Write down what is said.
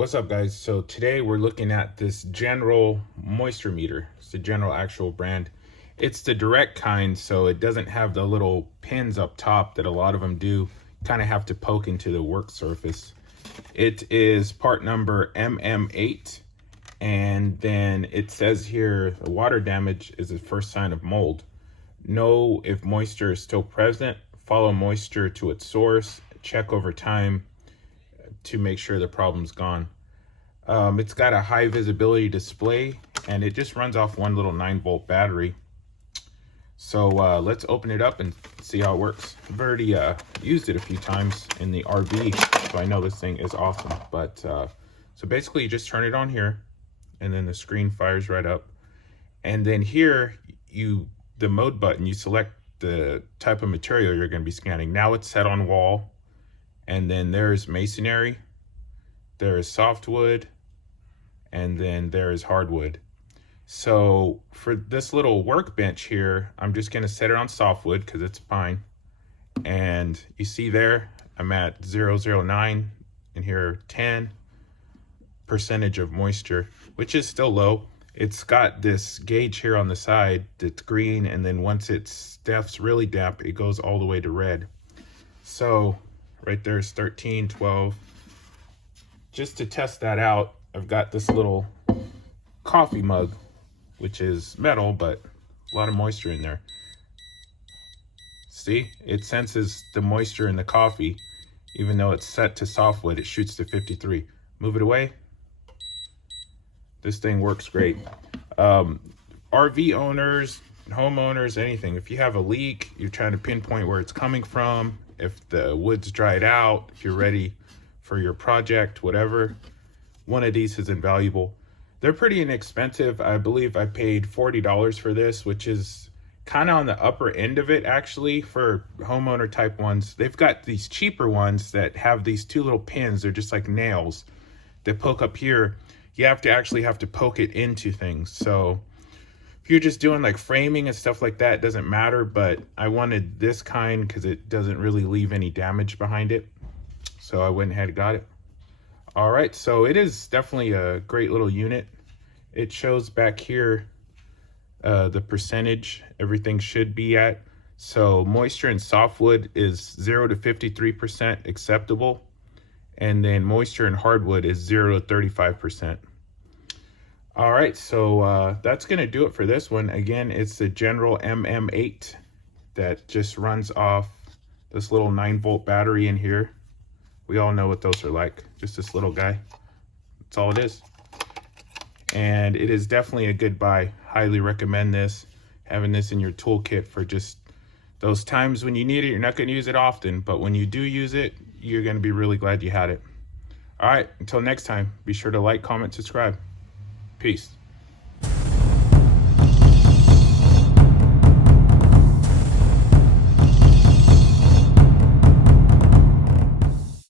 what's up guys? So today we're looking at this general moisture meter. It's the general actual brand. It's the direct kind, so it doesn't have the little pins up top that a lot of them do. Kind of have to poke into the work surface. It is part number MM8, and then it says here the water damage is the first sign of mold. Know if moisture is still present, follow moisture to its source, check over time to make sure the problem's gone. It's got a high visibility display and it just runs off one little 9-volt battery. So let's open it up and see how it works. I've already used it a few times in the RV, so I know this thing is awesome. But so basically you just turn it on here and then the screen fires right up. And then here, the mode button, you select the type of material you're going to be scanning. Now it's set on wall. And then there's masonry, there's softwood, and then there's hardwood. So for this little workbench here, I'm just gonna set it on softwood because it's pine. And you see there, I'm at 009, and here 10% of moisture, which is still low. It's got this gauge here on the side that's green, and then once it's really damp, it goes all the way to red. So right there's 13, 12. Just to test that out, I've got this little coffee mug, which is metal, but a lot of moisture in there. See, it senses the moisture in the coffee. Even though it's set to softwood, it shoots to 53. Move it away. This thing works great. RV owners, homeowners, anything. If you have a leak, you're trying to pinpoint where it's coming from, if the wood's dried out, if you're ready for your project, whatever, one of these is invaluable. They're pretty inexpensive. I believe I paid $40 for this, which is kind of on the upper end of it actually for homeowner type ones. They've got these cheaper ones that have these two little pins. They're just like nails that poke up here. You have to poke it into things. So if you're just doing like framing and stuff like that, it doesn't matter, but I wanted this kind because it doesn't really leave any damage behind it. So I went ahead and got it. All right, so it is definitely a great little unit. It shows back here the percentage everything should be at. So moisture in softwood is 0 to 53% acceptable. And then moisture in hardwood is 0 to 35%. All right, so that's gonna do it for this one. Again, it's the general MM8 that just runs off this little 9-volt battery in here. We all know what those are like, just this little guy. That's all it is. And it is definitely a good buy. Highly recommend this. Having this in your toolkit for just those times when you need it. You're not gonna use it often, but when you do use it, you're gonna be really glad you had it. All right, until next time, be sure to like, comment, subscribe. Peace.